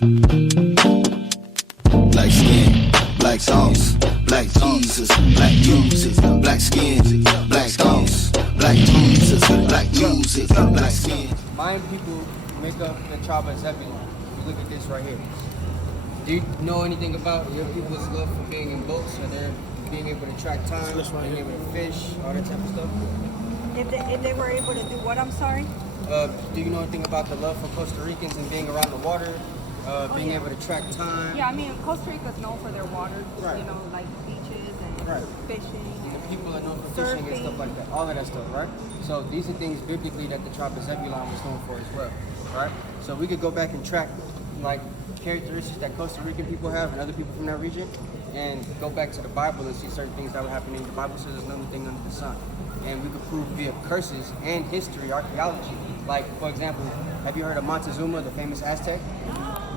Black skin, black sauce, black Jesus, black music, black skin, black sauce, black Jesus, black music, black skin. Mayan people make up the tribe of Zebulon. You look at this right here. Do you know anything about your people's love for being in boats, or they're being able to track time, being able to fish, all that type of stuff? If they were able to do what, I'm sorry? Do you know anything about the love for Costa Ricans and being around the water, being able to track time? Yeah, I mean, Costa Rica is known for their water, Right. you know, like beaches and Right. fishing. The people are known for fishing and Surfing. stuff like that, all of that stuff, right? So these are things biblically that the tribe of Zebulon was known for as well, right? So we could go back and track like characteristics that Costa Rican people have and other people from that region, and go back to the Bible and see certain things that were happening. The Bible says there's nothing under the sun, and we could prove via curses and history, archaeology. Like, for example, have you heard of Montezuma, the famous Aztec?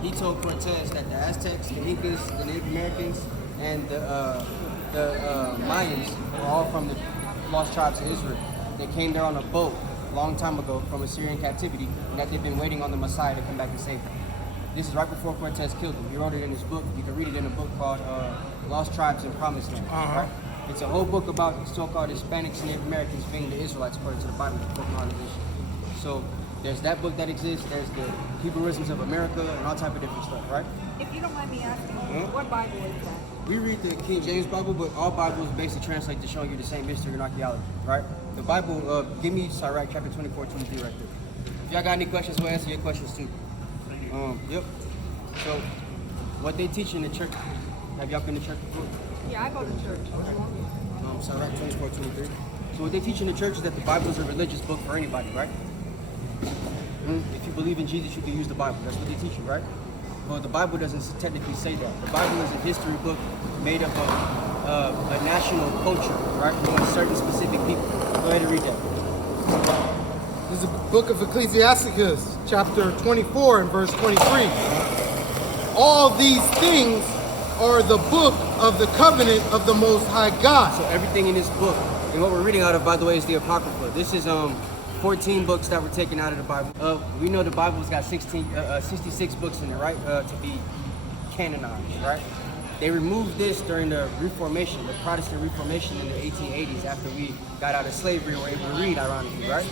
He told Cortez that the Aztecs, the Incas, the Native Americans, and the Mayans were all from the lost tribes of Israel. They came there on a boat a long time ago from Assyrian captivity, and that they've been waiting on the Messiah to come back and save them. This is right before Cortez killed them. He wrote it in his book. You can read it in a book called Lost Tribes in Promised Land. Right? It's a whole book about so-called Hispanics and Native Americans being the Israelites according to the Bible, the book of colonization. So there's that book that exists. There's the Hebrewisms of America and all type of different stuff, right? If you don't mind me asking, what Bible is that? We read the King James Bible, but all Bibles basically translate to showing you the same history and archaeology, right? The Bible, give me Sirach chapter 24, 23 right there. If y'all got any questions, we'll answer your questions too. Yep. So, what they teach in the church, have y'all been to church before? Yeah, I go to church. Sirach 24, 23. So what they teach in the church is that the Bible is a religious book for anybody, right? If you believe in Jesus, you can use the Bible. That's what they teach you, right? Well, the Bible doesn't technically say that. The Bible is a history book made up of a national culture, right? For certain specific people. Go ahead and read that. This is the book of Ecclesiasticus, chapter 24 and verse 23. All these things are the book of the covenant of the Most High God. So everything in this book, and what we're reading out of, by the way, is the Apocrypha. This is 14 books that were taken out of the Bible. We know the Bible's got 66 books in it, right? To be canonized, right? They removed this during the Reformation, the Protestant Reformation in the 1880s, after we got out of slavery and were able to read, ironically, right?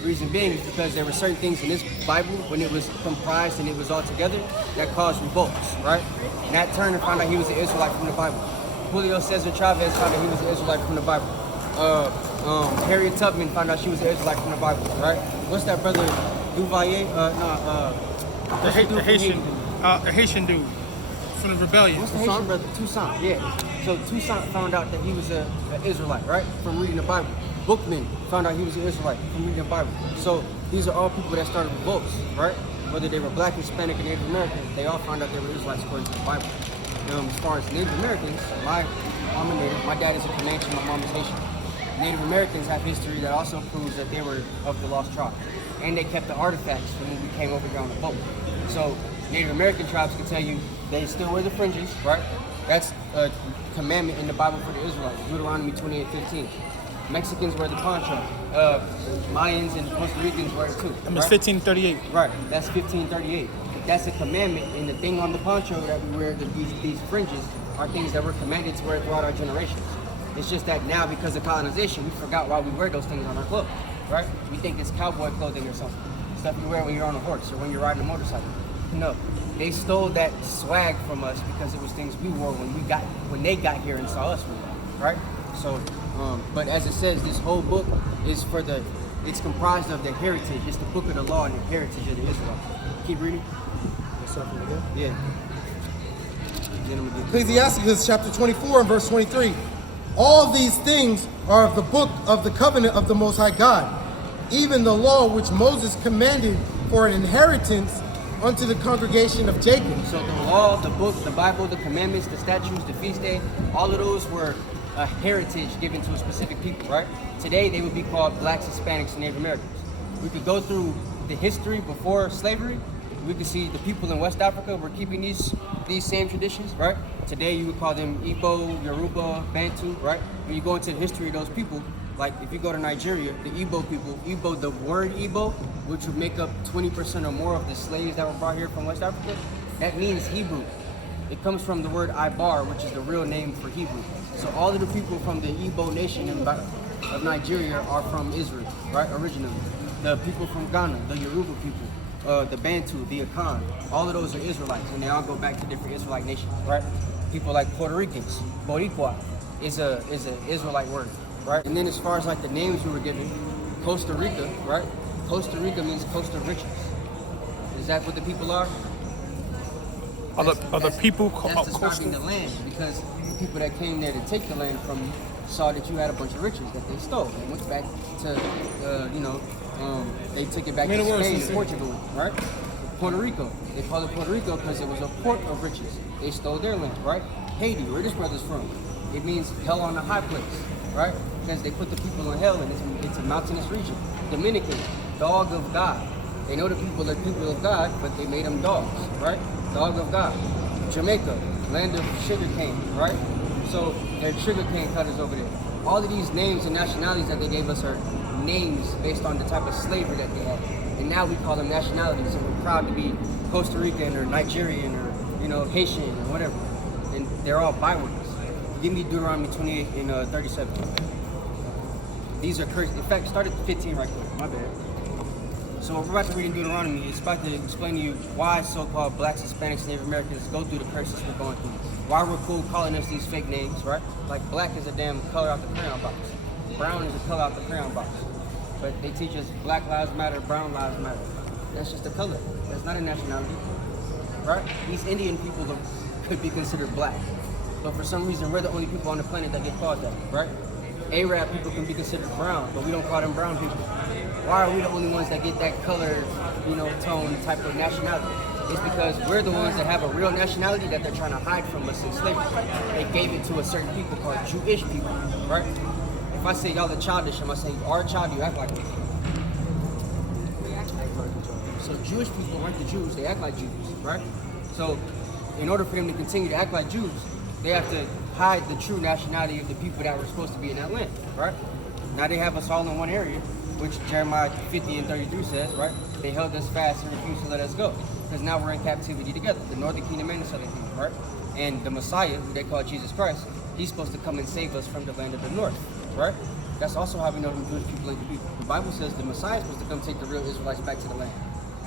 The reason being is because there were certain things in this Bible, when it was comprised and it was all together, that caused revolts, right? Nat Turner found out he was an Israelite from the Bible. Julio Cesar Chavez found out he was an Israelite from the Bible. Harriet Tubman found out she was an Israelite from the Bible, right? What's that brother, Duvalier? The Haitian dude from the rebellion. What's the Haitian brother? Toussaint, yeah. So Toussaint found out that he was an Israelite, right? From reading the Bible. Bookman found out he was an Israelite from reading the Bible. So these are all people that started revolts, right? Whether they were Black, Hispanic, or Native American, they all found out they were Israelites according to the Bible. As far as Native Americans, I'm a Native. My dad is a Comanche, my mom is Haitian. Native Americans have history that also proves that they were of the lost tribe. And they kept the artifacts from when we came over here on the boat. So Native American tribes can tell you they still wear the fringes, right? That's a commandment in the Bible for the Israelites, Deuteronomy 28:15. Mexicans wear the poncho. Mayans and Costa Ricans wear it too. I mean, it's 1538. Right, that's 1538. That's a commandment, and the thing on the poncho that we wear, these fringes, are things that we're commanded to wear throughout our generations. It's just that now, because of colonization, we forgot why we wear those things on our clothes, right? We think it's cowboy clothing or something. Stuff you wear when you're on a horse or when you're riding a motorcycle. No, they stole that swag from us because it was things we wore when they got here and saw us wear it, right? So, but as it says, this whole book is it's comprised of the heritage. It's the book of the law and the heritage of the Israelites. Keep reading. Yeah. Ecclesiasticus chapter 24 and verse 23. All these things are of the book of the covenant of the Most High God, even the law which Moses commanded for an inheritance unto the congregation of Jacob. So the law, the book, the Bible, the commandments, the statutes, the feast day, all of those were a heritage given to a specific people, right? Today they would be called Blacks, Hispanics, and Native Americans. We could go through the history before slavery. We could see the people in West Africa were keeping these same traditions, right? Today you would call them Igbo, Yoruba, Bantu, right? When you go into the history of those people, like if you go to Nigeria, the Igbo people, the word Igbo, which would make up 20% or more of the slaves that were brought here from West Africa, that means Hebrew. It comes from the word Ibar, which is the real name for Hebrew. So all of the people from the Igbo nation of Nigeria are from Israel, right, originally. The people from Ghana, the Yoruba people, the Bantu, the Akan, all of those are Israelites, and they all go back to different Israelite nations, right? People like Puerto Ricans, Boricua is a Israelite word, right? And then as far as like the names we were given, Costa Rica, right? Costa Rica means coast of riches. Is that what the people are? Are the people That's describing the land, because the people that came there to take the land from you saw that you had a bunch of riches that they stole. They went back to, they took it back to Spain and Portugal, right? Puerto Rico, they call it Puerto Rico because it was a port of riches. They stole their land, right? Haiti, where this brother's from, it means hell on the high place, right? Because they put the people in hell, and it's a mountainous region. Dominican, dog of God. They know the people are people of God, but they made them dogs, right? Dog of God. Jamaica, land of sugar cane, right? So they're sugar cane cutters over there. All of these names and nationalities that they gave us are names based on the type of slavery that they had. And now we call them nationalities, and we're proud to be Costa Rican or Nigerian or, Haitian or whatever. And they're all bywords. Give me Deuteronomy 28 and 37. These are cursed. In fact, start at 15 right quick. My bad. So what we're about to read in Deuteronomy is about to explain to you why so-called blacks, Hispanics, Native Americans go through the curses we're going through. Why we're cool calling us these fake names, right? Like black is a damn color out the crayon box. Brown is a color out the crayon box. But they teach us Black Lives Matter, Brown Lives Matter. That's just a color. That's not a nationality, right? These Indian people could be considered black. But for some reason, we're the only people on the planet that get called that, right? Arab people can be considered brown, but we don't call them brown people. Why are we the only ones that get that color, tone type of nationality? It's because we're the ones that have a real nationality that they're trying to hide from us in slavery. They gave it to a certain people called Jewish people, right? If I say y'all are childish, am I saying you are a child? You act like it. So Jewish people aren't the Jews, they act like Jews, right? So in order for them to continue to act like Jews, they have to hide the true nationality of the people that were supposed to be in that land, right? Now they have us all in one area, which Jeremiah 50 and 33 says, right? They held us fast and refused to let us go. Because now we're in captivity together, the northern kingdom and the southern kingdom, right? And the Messiah, who they call Jesus Christ, he's supposed to come and save us from the land of the north, right? That's also how we know who Jewish people ain't the people. The Bible says the Messiah is supposed to come take the real Israelites back to the land.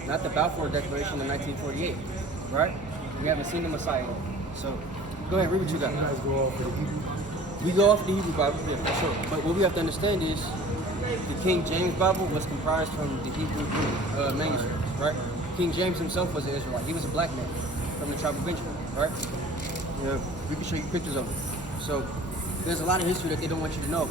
Not the Balfour Declaration of 1948, right? We haven't seen the Messiah yet. So, go ahead, read what you got. You guys go off of the Hebrew. We go off the Hebrew Bible, yeah, for sure. But what we have to understand is the King James Bible was comprised from the Hebrew manuscripts, right? King James himself was an Israelite. He was a black man from the tribe of Benjamin, right? Yeah, we can show you pictures of him. So there's a lot of history that they don't want you to know.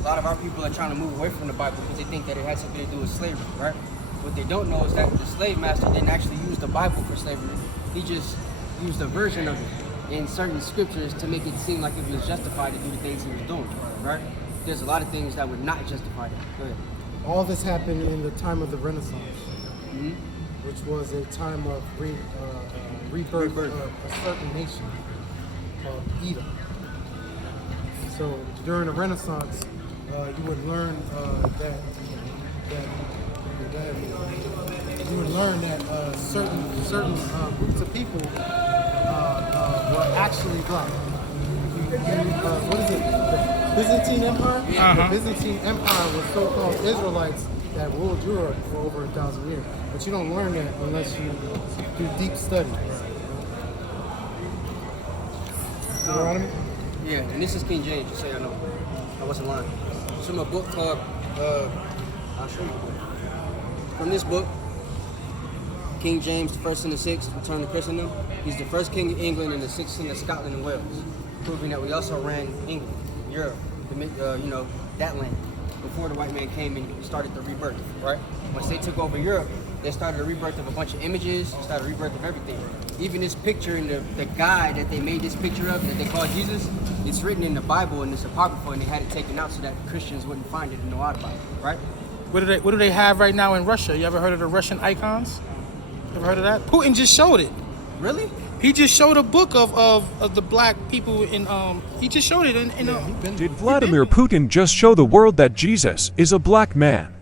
A lot of our people are trying to move away from the Bible because they think that it has something to do with slavery, right? What they don't know is that the slave master didn't actually use the Bible for slavery. He just used a version of it in certain scriptures to make it seem like it was justified to do the things he was doing, right? There's a lot of things that would not justify that. Go ahead. All this happened in the time of the Renaissance, which was a time of rebirth of a certain nation called Edom. So during the Renaissance, you would learn that certain groups of people were actually black. What is it? The Byzantine Empire? The Byzantine Empire was so-called Israelites that ruled Europe for over 1,000 years. But you don't learn that unless you do deep study. Deuteronomy? Yeah, and this is King James, just so I know. I wasn't lying. It's from a book called, I'll show you. From this book, King James, the first and the sixth, Return to Christendom. He's the first king of England and the sixth king of Scotland and Wales, proving that we also ran England, Europe, that land, before the white man came and started the rebirth, right? Once they took over Europe, they started a rebirth of a bunch of images, started a rebirth of everything. Even this picture and the guy that they made this picture of, that they call Jesus, it's written in the Bible and it's apocryphal, and they had it taken out so that Christians wouldn't find it in the Bible, right? What do they have right now in Russia? You ever heard of the Russian icons? Ever heard of that? Putin just showed it. Really? He just showed a book of the black people in he just showed it in Did Vladimir Putin just show the world that Jesus is a black man?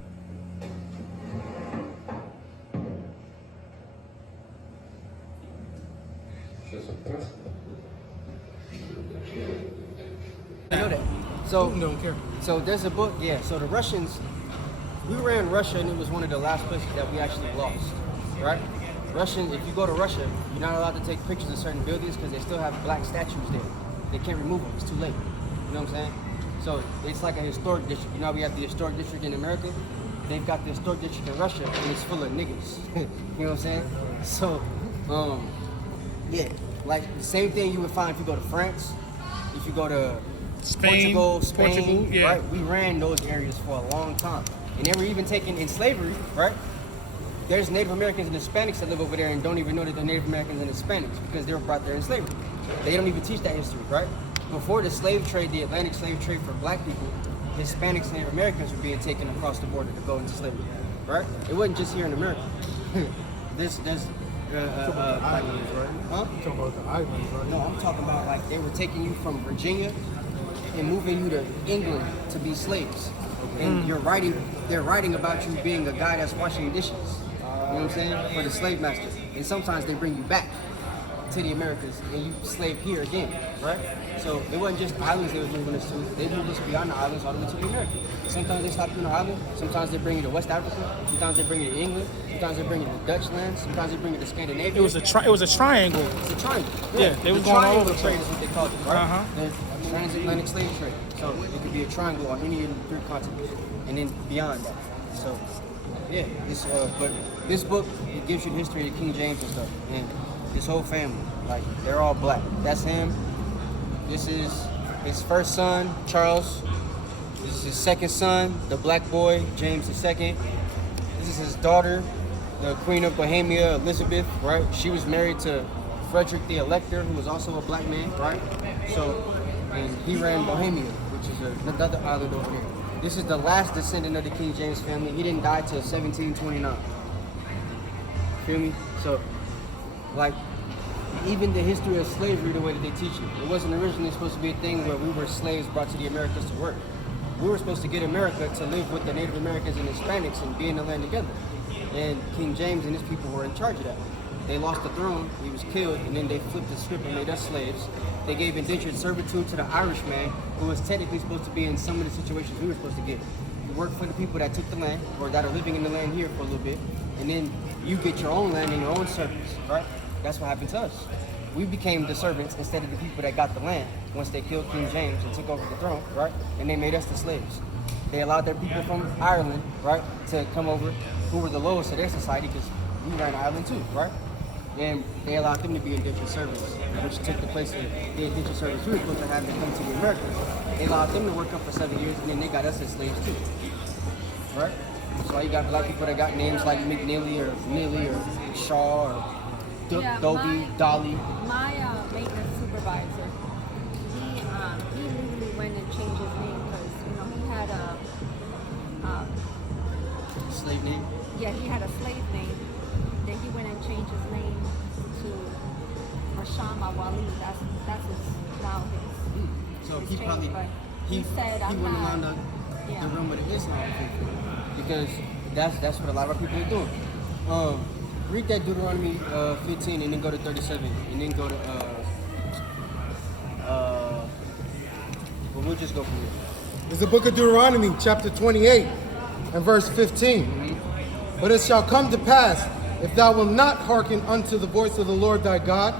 I know that. So Putin don't care. So there's a book, yeah. So the Russians, we ran Russia, and it was one of the last places that we actually lost, right? Russian, if you go to Russia, you're not allowed to take pictures of certain buildings because they still have black statues there. They can't remove them. It's too late. You know what I'm saying? So it's like a historic district. You know, we have the historic district in America. They've got the historic district in Russia, and it's full of niggas. You know what I'm saying? So, yeah, like the same thing you would find if you go to France, if you go to Spain, Portugal, Spain, yeah. right? We ran those areas for a long time, and they were even taken in slavery, right? There's Native Americans and Hispanics that live over there and don't even know that they're Native Americans and Hispanics because they were brought there in slavery. They don't even teach that history, right? Before the slave trade, the Atlantic slave trade for black people, Hispanics and Native Americans were being taken across the border to go into slavery, right? It wasn't just here in America. There's Islands, right? huh? You're talking about the islands, right? No, I'm talking about like they were taking you from Virginia and moving you to England to be slaves. And they're writing about you being a guy that's washing dishes. You know what I'm saying? For the slave master. And sometimes they bring you back to the Americas and you slave here again, right? So it wasn't just islands they were moving us to. They moved us beyond the islands all the way to the Americas. Sometimes they stop you on the island. Sometimes they bring you to West Africa. Sometimes they bring you to England. Sometimes they bring you to Dutch lands. Sometimes they bring you to Scandinavia. It was a triangle. It's a triangle. Yeah, they was the going all triangle over the trade place. is what they called it, right? Uh-huh. There's transatlantic slave trade. So it could be a triangle on any of the three continents, and then beyond that. So yeah, but this book, it gives you the history of King James and stuff, and his whole family, like they're all black. That's him. This is his first son, Charles. This is his second son, the black boy, James II. This is his daughter, the Queen of Bohemia, Elizabeth, right? She was married to Frederick the Elector, who was also a black man, right? So, and he ran Bohemia, which is another island over there. This is the last descendant of the King James family. He didn't die till 1729. Feel me? So, like, even the history of slavery, the way that they teach it, it wasn't originally supposed to be a thing where we were slaves brought to the Americas to work. We were supposed to get America to live with the Native Americans and Hispanics and be in the land together. And King James and his people were in charge of that. They lost the throne, he was killed, and then they flipped the script and made us slaves. They gave indentured servitude to the Irishman, who was technically supposed to be in some of the situations we were supposed to get. You work for the people that took the land, or that are living in the land here for a little bit, and then you get your own land and your own servants, right? That's what happened to us. We became the servants instead of the people that got the land once they killed King James and took over the throne, right? And they made us the slaves. They allowed their people from Ireland, right, to come over, who were the lowest of their society because we ran Ireland too, right? And they allowed them to be indentured servants, which took the place of the indentured servants we were supposed to have to come to the Americas. They allowed them to work up for 7 years, and then they got us as slaves too, right? So you got black people that got names like McNeely or Neely or Shaw or Dobie, Dolly. My maintenance supervisor, he literally went and changed his name because he had Slave name? he had a slave name. Then he went and changed his name to Mashama Wali. That's his now his. So his he change, probably but he said went around the realm of the Islam people because that's what a lot of people are doing. Read that Deuteronomy 15 and then go to 37 and then go to well, we'll just go from here. It's the book of Deuteronomy, chapter 28, and verse 15. But it shall come to pass, if thou wilt not hearken unto the voice of the Lord thy God,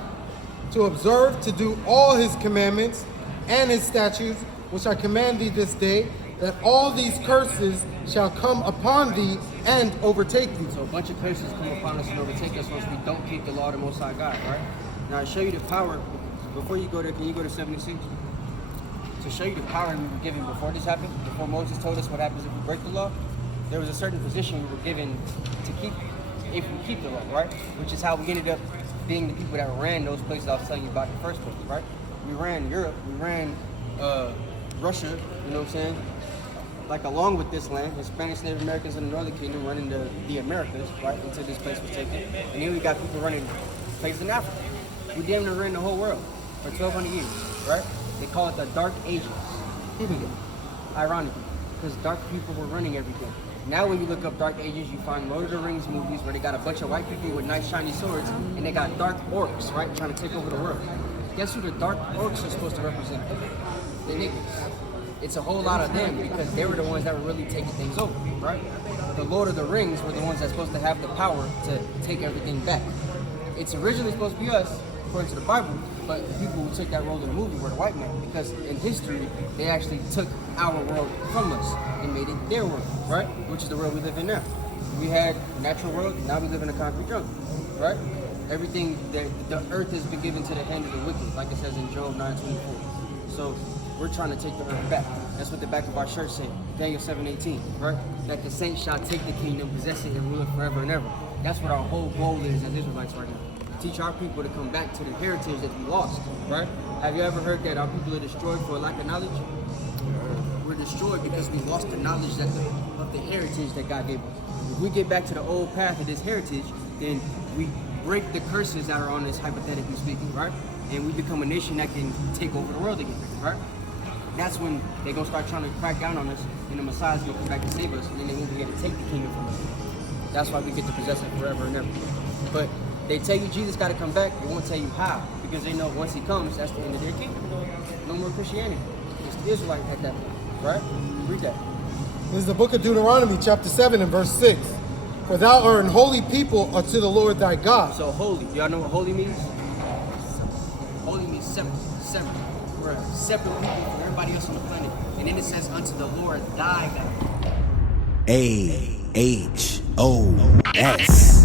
to observe to do all his commandments and his statutes, which I command thee this day, that all these curses shall come upon thee and overtake thee. So a bunch of curses come upon us and overtake us once we don't keep the law of the Most High God, right? Now, to show you the power, before you go there, can you go to 76? To show you the power we were given before this happened, before Moses told us what happens if we break the law, there was a certain position we were given to keep, if we keep the law, right? Which is how we ended up being the people that ran those places I was telling you about in the first place, right? We ran Europe, we ran Russia, you know what I'm saying? Like along with this land, Hispanics, Native Americans in the Northern Kingdom running the Americas, right, until this place was taken. And then we got people running places in Africa. We damn near ran the whole world for 1,200 years, right? They call it the Dark Ages, ironically, because dark people were running everything. Now when you look up Dark Ages, you find Lord of the Rings movies where they got a bunch of white people with nice shiny swords, and they got dark orcs, right, trying to take over the world. Guess who the dark orcs are supposed to represent? The niggas. It's a whole lot of them because they were the ones that were really taking things over, right? The Lord of the Rings were the ones that's supposed to have the power to take everything back. It's originally supposed to be us, according to the Bible, but the people who took that role in the movie were the white men because in history, they actually took our world from us and made it their world, right? Which is the world we live in now. We had a natural world, now we live in a concrete jungle, right? Everything, the earth has been given to the hand of the wicked, like it says in Job 9:24. So we're trying to take the earth back. That's what the back of our shirt says, Daniel 7:18, right? That the saints shall take the kingdom, possess it, and rule it forever and ever. That's what our whole goal is as Israelites right now. Teach our people to come back to the heritage that we lost, right? Have you ever heard that our people are destroyed for a lack of knowledge? We're destroyed because we lost the knowledge of the heritage that God gave us. If we get back to the old path of this heritage, then we break the curses that are on this, hypothetically speaking, right? And we become a nation that can take over the world again, right? That's when they're going to start trying to crack down on us, and the Messiah's going to come back to save us, and then they won't be able to take the kingdom from us. That's why we get to possess it forever and ever. But they tell you Jesus got to come back, they won't tell you how, because they know once he comes, that's the end of their kingdom. No more Christianity. It's the Israelite at that point, right? Read that. This is the book of Deuteronomy, chapter 7 and verse 6. For thou art an holy people unto the Lord thy God. So holy, y'all know what holy means? Holy means separate. We're a separate people from everybody else on the planet. And then it says unto the Lord thy God. AHOS.